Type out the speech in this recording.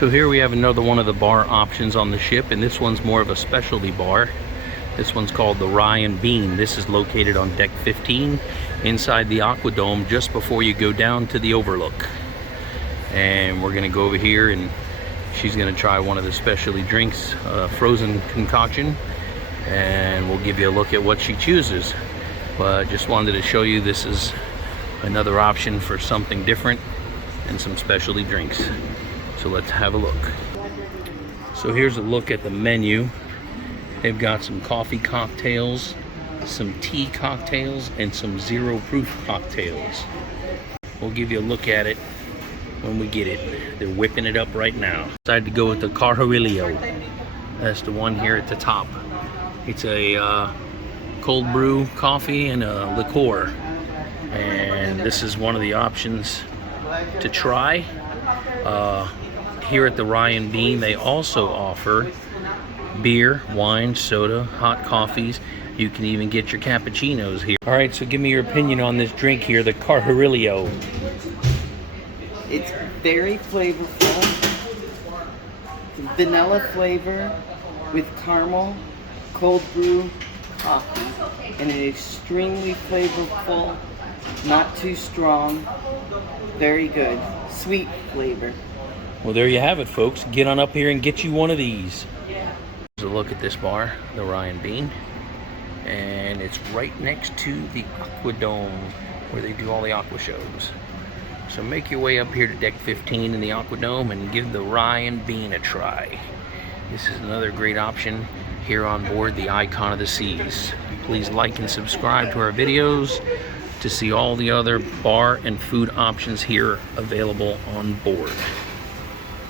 So here we have another one of the bar options on the ship, and this one's more of a specialty bar. This one's called the RYE Bean. This is located on deck 15 inside the Aquadome just before you go down to the overlook. And we're gonna go over here and she's gonna try one of the specialty drinks, frozen concoction, and we'll give you a look at what she chooses. But just wanted to show you this is another option for something different and some specialty drinks. So let's have a look. So here's a look at the menu. They've got some coffee cocktails, some tea cocktails, and some zero proof cocktails. We'll give you a look at it when we get it. They're whipping it up right now. Decided to go with the Carrillo. That's the one here at the top. It's a cold brew coffee and a liqueur. And this is one of the options to try. Here at the RYE Bean, they also offer beer, wine, soda, hot coffees. You can even get your cappuccinos here. All right, so give me your opinion on this drink here, the Carrillo. It's very flavorful. Vanilla flavor with caramel, cold brew coffee, and an extremely flavorful, not too strong, very good, sweet flavor. Well, there you have it, folks. Get on up here and get you one of these. Here's a look at this bar, the RYE Bean, and it's right next to the Aquadome where they do all the aqua shows. So make your way up here to deck 15 in the Aquadome and give the RYE Bean a try. This is another great option here on board the Icon of the Seas. Please like and subscribe to our videos to see all the other bar and food options here available on board.